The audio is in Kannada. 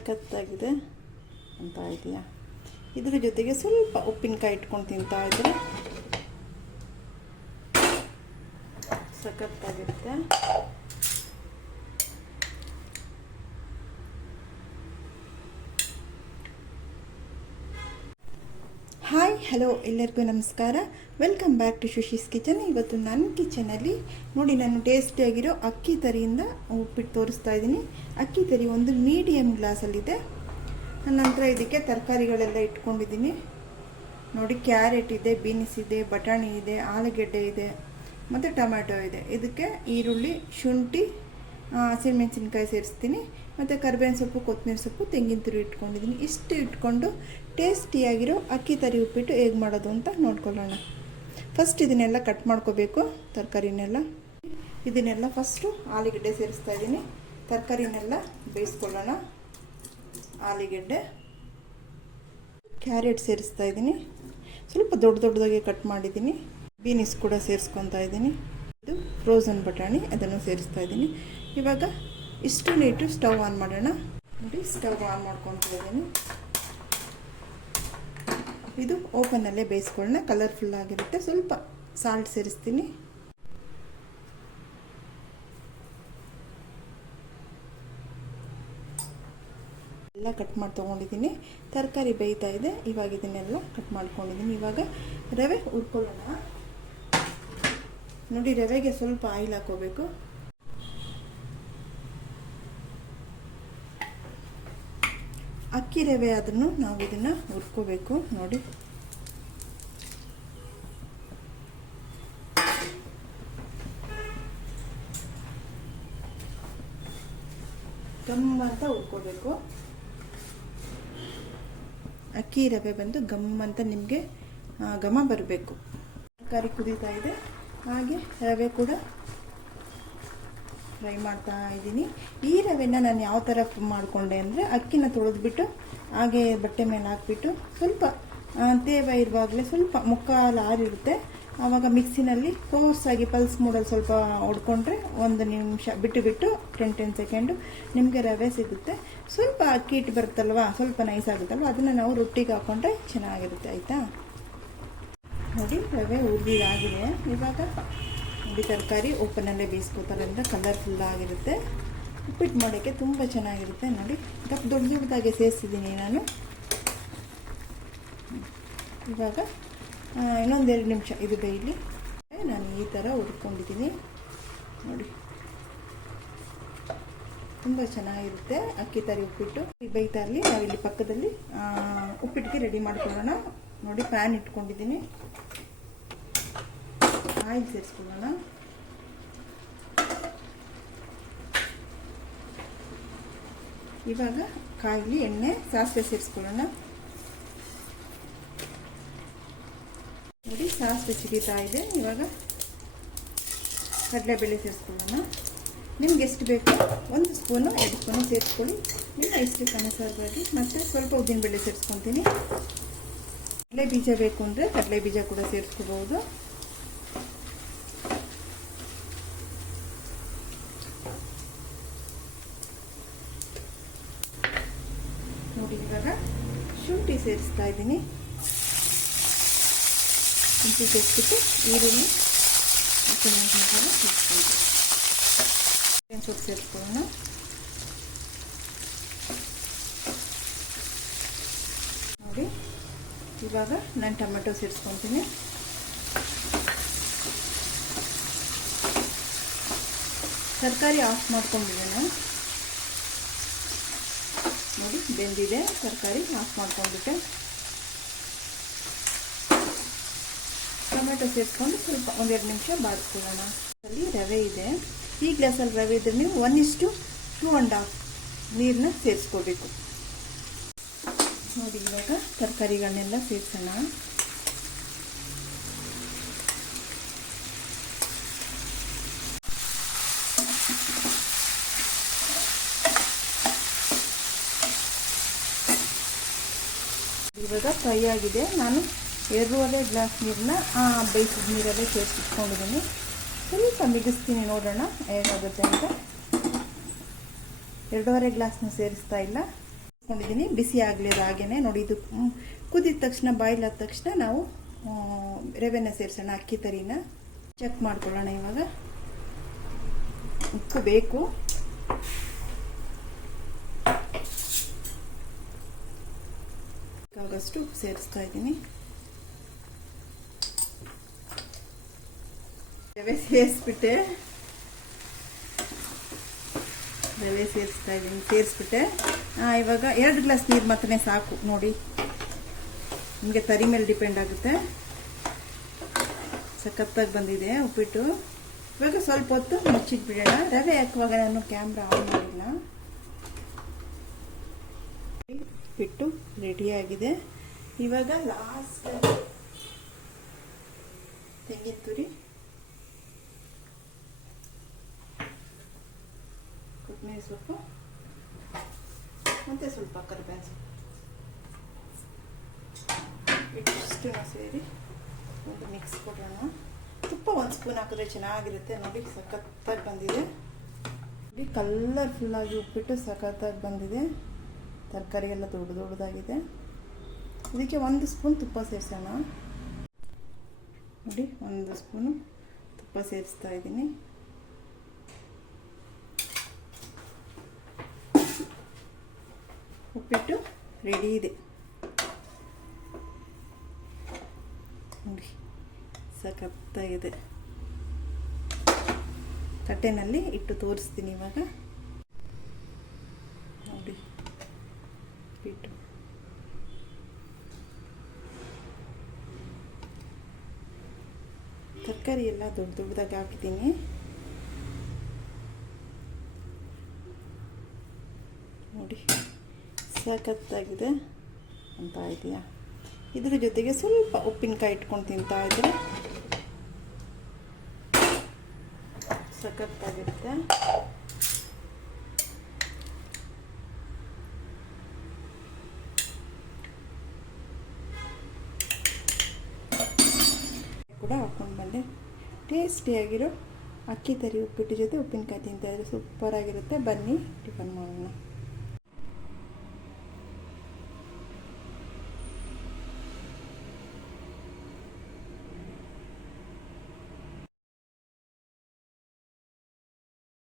ಸಖತ್ತಾಗಿದೆ ಅಂತ ಇದೆಯಾ. ಇದ್ರ ಜೊತೆಗೆ ಸ್ವಲ್ಪ ಉಪ್ಪಿನಕಾಯಿ ಇಟ್ಕೊಂಡು ತಿಂತಾ ಇದ್ರೆ ಸಖತ್ತಾಗಿರುತ್ತೆ. ಹಾಯ್ ಹಲೋ ಎಲ್ಲರಿಗೂ ನಮಸ್ಕಾರ. Welcome back to Sushi's kitchen. ಇವತ್ತು ನನ್ನ ಕಿಚನಲ್ಲಿ ನೋಡಿ, ನಾನು ಟೇಸ್ಟಿಯಾಗಿರೋ ಅಕ್ಕಿ ತರಿಯಿಂದ ಉಪ್ಪಿಟ್ಟು ತೋರಿಸ್ತಾ ಇದ್ದೀನಿ. ಅಕ್ಕಿ ತರಿ ಒಂದು ಮೀಡಿಯಮ್ ಗ್ಲಾಸಲ್ಲಿದೆ. ನಂತರ ಇದಕ್ಕೆ ತರಕಾರಿಗಳೆಲ್ಲ ಇಟ್ಕೊಂಡಿದ್ದೀನಿ ನೋಡಿ. ಕ್ಯಾರೆಟ್ ಇದೆ, ಬೀನ್ಸ್ ಇದೆ, ಬಟಾಣಿ ಇದೆ, ಆಲೂಗೆಡ್ಡೆ ಇದೆ ಮತ್ತು ಟೊಮ್ಯಾಟೊ ಇದೆ. ಇದಕ್ಕೆ ಈರುಳ್ಳಿ, ಶುಂಠಿ, ಹಸಿಮೆಣಸಿನ್ಕಾಯಿ ಸೇರಿಸ್ತೀನಿ ಮತ್ತು ಕರಿಬೇವಿನ ಸೊಪ್ಪು, ಕೊತ್ತಂಬರಿ ಸೊಪ್ಪು, ತೆಂಗಿನ ತುರಿ ಇಟ್ಕೊಂಡಿದ್ದೀನಿ. ಇಷ್ಟು ಇಟ್ಕೊಂಡು ಟೇಸ್ಟಿಯಾಗಿರೋ ಅಕ್ಕಿ ತರಿ ಉಪ್ಪಿಟ್ಟು ಹೇಗೆ ಮಾಡೋದು ಅಂತ ನೋಡ್ಕೊಳ್ಳೋಣ. ಫಸ್ಟ್ ಇದನ್ನೆಲ್ಲ ಕಟ್ ಮಾಡ್ಕೋಬೇಕು. ಇದನ್ನೆಲ್ಲ ಫಸ್ಟು ಆಲೂಗೆಡ್ಡೆ ಸೇರಿಸ್ತಾ ಇದ್ದೀನಿ. ತರಕಾರಿನೆಲ್ಲ ಬೇಯಿಸ್ಕೊಳ್ಳೋಣ. ಆಲೂಗೆಡ್ಡೆ, ಕ್ಯಾರೆಟ್ ಸೇರಿಸ್ತಾ ಇದ್ದೀನಿ. ಸ್ವಲ್ಪ ದೊಡ್ಡದಾಗಿ ಕಟ್ ಮಾಡಿದ್ದೀನಿ. ಬೀನ್ಸ್ ಕೂಡ ಸೇರಿಸ್ಕೊತಾ ಇದ್ದೀನಿ. ಇದು ಫ್ರೋಝನ್ ಬಟಾಣಿ, ಅದನ್ನು ಸೇರಿಸ್ತಾ ಇದ್ದೀನಿ. ಇವಾಗ ಇಷ್ಟನ್ನು ಇಟ್ಟು ಸ್ಟವ್ ಆನ್ ಮಾಡೋಣ. ನೋಡಿ, ಸ್ಟವ್ ಆನ್ ಮಾಡ್ಕೊತಾ ಇದ್ದೀನಿ. ಇದು ಓಪನಲ್ಲೇ ಬೇಯಿಸ್ಕೊಳ್ಳೋಣ, ಕಲರ್ಫುಲ್ ಆಗಿರುತ್ತೆ. ಸ್ವಲ್ಪ ಸಾಲ್ಟ್ ಸೇರಿಸ್ತೀನಿ. ಎಲ್ಲ ಕಟ್ ಮಾಡಿ ತೊಗೊಂಡಿದ್ದೀನಿ. ತರಕಾರಿ ಬೇಯ್ತಾ ಇದೆ. ಇವಾಗ ಇದನ್ನೆಲ್ಲ ಕಟ್ ಮಾಡ್ಕೊಂಡಿದ್ದೀನಿ. ಇವಾಗ ರವೆ ಹುರ್ಕೊಳ್ಳೋಣ. ನೋಡಿ, ರವೆಗೆ ಸ್ವಲ್ಪ ಆಯಿಲ್ ಹಾಕೋಬೇಕು. ಅಕ್ಕಿ ರವೆ ಆದ್ರೂ ನಾವು ಇದನ್ನು ಹುರ್ಕೋಬೇಕು. ನೋಡಿ, ಗಮ್ ಅಂತ ಹುರ್ಕೋಬೇಕು. ಅಕ್ಕಿ ರವೆ ಬಂದು ಗಮ್ ಅಂತ ನಿಮಗೆ ಘಮ ಬರಬೇಕು. ತರಕಾರಿ ಕುದೀತಾ ಇದೆ, ಹಾಗೆ ರವೆ ಕೂಡ ಫ್ರೈ ಮಾಡ್ತಾ ಇದ್ದೀನಿ. ಈ ರವೆನ ನಾನು ಯಾವ ಥರ ಮಾಡಿಕೊಂಡೆ ಅಂದರೆ, ಅಕ್ಕಿನ ತೊಳೆದ್ಬಿಟ್ಟು ಹಾಗೆ ಬಟ್ಟೆ ಮೇಲೆ ಹಾಕ್ಬಿಟ್ಟು ಸ್ವಲ್ಪ ತೇವ ಇರುವಾಗಲೇ ಸ್ವಲ್ಪ ಮುಕ್ಕಾಲು ಆರಿರುತ್ತೆ, ಆವಾಗ ಮಿಕ್ಸಿನಲ್ಲಿ ಫೋರ್ಸಾಗಿ ಪಲ್ಸ್ ಮೋಡಲ್ಲಿ ಸ್ವಲ್ಪ ಹೊಡ್ಕೊಂಡ್ರೆ 1 ನಿಮಿಷ ಬಿಟ್ಟು 10 ಸೆಕೆಂಡು ನಿಮಗೆ ರವೆ ಸಿಗುತ್ತೆ. ಸ್ವಲ್ಪ ಅಕ್ಕಿ ಹಿಟ್ಟು ಬರುತ್ತಲ್ವ, ಸ್ವಲ್ಪ ನೈಸ್ ಆಗುತ್ತಲ್ವ, ಅದನ್ನು ನಾವು ರೊಟ್ಟಿಗೆ ಹಾಕ್ಕೊಂಡ್ರೆ ಚೆನ್ನಾಗಿರುತ್ತೆ. ಆಯಿತಾ? ನೋಡಿ, ರವೆ ಹುರಿದಿದ್ದಾಗಿದೆ. ಇವಾಗ ನೋಡಿ, ತರಕಾರಿ ಓಪನಲ್ಲೇ ಬೇಯಿಸ್ಕೋತಾರೆ ಅಂದರೆ ಕಲರ್ಫುಲ್ ಆಗಿರುತ್ತೆ. ಉಪ್ಪಿಟ್ಟು ಮಾಡೋಕ್ಕೆ ತುಂಬ ಚೆನ್ನಾಗಿರುತ್ತೆ. ನೋಡಿ, ದೊಡ್ಡದಾಗೆ ಸೇರಿಸಿದ್ದೀನಿ ನಾನು. ಇವಾಗ ಇನ್ನೊಂದು 2 ನಿಮಿಷ ಇದು ಬೇಯಲಿ. ನಾನು ಈ ಥರ ಹುರ್ಕೊಂಡಿದ್ದೀನಿ. ನೋಡಿ, ತುಂಬ ಚೆನ್ನಾಗಿರುತ್ತೆ ಅಕ್ಕಿ ತರಿ ಉಪ್ಪಿಟ್ಟು. ಬೇಯ್ತಾ ಇರಲಿ, ನಾವಿಲ್ಲಿ ಪಕ್ಕದಲ್ಲಿ ಉಪ್ಪಿಟ್ಟಿಗೆ ರೆಡಿ ಮಾಡ್ಕೊಳ್ಳೋಣ. ನೋಡಿ, ಪ್ಯಾನ್ ಇಟ್ಕೊಂಡಿದ್ದೀನಿ. ಆಯಿಲ್ ಸೇರಿಸ್ಕೊಳ್ಳೋಣ. ಇವಾಗ ಕಾಯಿಲಿ ಎಣ್ಣೆ, ಸಾಸಿವೆ ಸೇರಿಸ್ಕೊಳ್ಳೋಣ. ನೋಡಿ, ಸಾಸಿವೆ ಸಿಡಿತಾ ಇದೆ. ಇವಾಗ ಕಡಲೆಬೇಳೆ ಸೇರಿಸ್ಕೊಳ್ಳೋಣ. ನಿಮ್ಗೆ ಎಷ್ಟು ಬೇಕು 1 ಸ್ಪೂನು 2 ಸ್ಪೂನು ಸೇರಿಸ್ಕೊಳ್ಳಿ. ಇಲ್ಲ ಇಷ್ಟಕ್ಕೆ ಅನುಸಾರವಾಗಿ. ಮತ್ತು ಸ್ವಲ್ಪ ಉದ್ದಿನಬೇಳೆ ಸೇರಿಸ್ಕೊತೀನಿ. ಕಡಲೆ ಬೀಜ ಬೇಕು ಅಂದರೆ ಕಡಲೆ ಬೀಜ ಕೂಡ ಸೇರಿಸ್ಕೋಬಹುದು. ನೋಡಿ, ಇವಾಗ ಶುಂಠಿ ಸೇರಿಸ್ತಾ ಇದ್ದೀನಿ. ಶುಂಠಿ ಸೇರಿಸ್ಬಿಟ್ಟು ಈರುಳ್ಳಿ, ಹಸಿಮೆಣಸಿನಕಾಯಿ ಸೊಪ್ಪು ಸೇರಿಸ್ಕೊಳ್ಳೋಣ. ನೋಡಿ, ಇವಾಗ ನಾನು ಟೊಮೆಟೊ ಸೇರಿಸ್ಕೊತೀನಿ. ತರಕಾರಿ ಆಫ್ ಮಾಡ್ಕೊಂಡಿದ್ದೇನೆ. ನೋಡಿ, ಬೆಂದಿದೆ ತರಕಾರಿ, ಆಫ್ ಮಾಡ್ಕೊಂಡ್ಬಿಟ್ಟೆ. ಟೊಮೆಟೊ ಸೇರಿಸ್ಕೊಂಡು ಸ್ವಲ್ಪ 1-2 ನಿಮಿಷ ಬಾಡಿಸ್ಕೊಳ್ಳೋಣ. ಅಲ್ಲಿ ರವೆ ಇದೆ. ಈ ಗ್ಲಾಸಲ್ಲಿ ರವೆ ಇದ್ರೆ ನೀವು 1:2.5 ನೀರನ್ನ ಸೇರಿಸ್ಕೋಬೇಕು. ನೋಡಿ, ಇವಾಗ ತರಕಾರಿಗಳನ್ನೆಲ್ಲ ಸೇರಿಸೋಣ. ಇವಾಗ ಫ್ರೈ ಆಗಿದೆ. ನಾನು 2.5 ಗ್ಲಾಸ್ ನೀರನ್ನ ಬೇಯಿಸಿದ ನೀರಲ್ಲೇ ಸೇರಿಸಿಟ್ಕೊಂಡಿದ್ದೀನಿ. ಸ್ವಲ್ಪ ಮಿಗಿಸ್ತೀನಿ, ನೋಡೋಣ ಹೇಗಾಗುತ್ತೆ ಅಂತ. 2.5 ಗ್ಲಾಸ್ನ ಸೇರಿಸ್ತಾ ಇಲ್ಲ. ಇಟ್ಕೊಂಡಿದ್ದೀನಿ. ಬಿಸಿ ಆಗಲಿಲ್ಲ ಹಾಗೇನೆ ನೋಡಿ. ಇದು ಕುದಿದ ತಕ್ಷಣ ಬಾಯ್ಲ್ ಆದ ತಕ್ಷಣ ನಾವು ರವೆನ ಸೇರಿಸೋಣ. ಅಕ್ಕಿ ತರಿನ ಚೆಕ್ ಮಾಡ್ಕೊಳ್ಳೋಣ. ಇವಾಗ ಉಪ್ಪು ಬೇಕು. ಬೇಕಾಗಷ್ಟು ಉಪ್ಪು ಸೇರಿಸ್ತಾ ಇದ್ದೀನಿ. ರವೆ ಸೇರಿಸ್ಬಿಟ್ಟೆ. ರವೆ ಸೇರಿಸ್ತಾ ಇದ್ದೀನಿ. ಸೇರಿಸ್ಬಿಟ್ಟೆ. ಇವಾಗ 2 ಗ್ಲಾಸ್ ನೀರು ಮಾತ್ರ ಸಾಕು ನೋಡಿ. ನಿಮಗೆ ತರಿ ಮೇಲೆ ಡಿಪೆಂಡ್ ಆಗುತ್ತೆ. ಸಖತ್ತಾಗಿ ಬಂದಿದೆ ಉಪ್ಪಿಟ್ಟು. ಇವಾಗ ಸ್ವಲ್ಪ ಹೊತ್ತು ಮುಚ್ಚಿಟ್ಬಿಡೋಣ. ರವೆ ಹಾಕುವಾಗ ನಾನು ಕ್ಯಾಮ್ರಾ ಆನ್ ಮಾಡಿಲ್ಲ. ಉಪ್ಪಿಟ್ಟು ರೆಡಿಯಾಗಿದೆ. ಇವಾಗ ಲಾಸ್ಟ್ ತೆಂಗಿನ ತುರಿ, ಕೊತ್ತಂಬರಿ ಸೊಪ್ಪು ಮತ್ತೆ ಸ್ವಲ್ಪ ಕರಿಬೇವಿನ ಸೊಪ್ಪು ಇಷ್ಟು ಸೇರಿ ಒಂದು ಮಿಕ್ಸ್ ಕೊಡೋಣ. ತುಪ್ಪ 1 ಸ್ಪೂನ್ ಹಾಕಿದ್ರೆ ಚೆನ್ನಾಗಿರುತ್ತೆ ನೋಡಿ. ಸಖತ್ತಾಗಿ ಬಂದಿದೆ ನೋಡಿ. ಕಲರ್ಫುಲ್ಲಾಗಿ ಉಪ್ಪಿಟ್ಟು ಸಖತ್ತಾಗಿ ಬಂದಿದೆ. ತರಕಾರಿ ಎಲ್ಲ ದೊಡ್ಡದಾಗಿದೆ. ಇದಕ್ಕೆ 1 ಸ್ಪೂನ್ ತುಪ್ಪ ಸೇರಿಸೋಣ ನೋಡಿ. 1 ಸ್ಪೂನು ತುಪ್ಪ ಸೇರಿಸ್ತಾ ಇದ್ದೀನಿ. ಉಪ್ಪಿಟ್ಟು ರೆಡಿ ಇದೆ ನೋಡಿ. ಸಖತ್ತಾಗಿದೆ. ತಟ್ಟೆನಲ್ಲಿ ಇಟ್ಟು ತೋರಿಸ್ತೀನಿ ಇವಾಗ ನೋಡಿ. ಉಪ್ಪಿಟ್ಟು ತರಕಾರಿ ಎಲ್ಲ ದೊಡ್ಡದಾಗಿ ಹಾಕಿದ್ದೀನಿ ನೋಡಿ. ಸಖತ್ತಾಗಿದೆ ಅಂತ ಇದೆಯಾ. ಇದ್ರ ಜೊತೆಗೆ ಸ್ವಲ್ಪ ಉಪ್ಪಿನಕಾಯಿ ಇಟ್ಕೊಂಡು ತಿಂತಾ ಇದ್ರೆ ಸಖತ್ತಾಗಿರುತ್ತೆ. ಕೂಡ ಹಾಕೊಂಡು ಬಂದೆ. ಟೇಸ್ಟಿಯಾಗಿರೋ ಅಕ್ಕಿ ತರಿ ಉಪ್ಪಿಟ್ಟು ಜೊತೆ ಉಪ್ಪಿನಕಾಯಿ ತಿಂತಾ ಇದ್ರೆ ಸೂಪರಾಗಿರುತ್ತೆ. ಬನ್ನಿ ಟಿಫನ್ ಮಾಡೋಣ.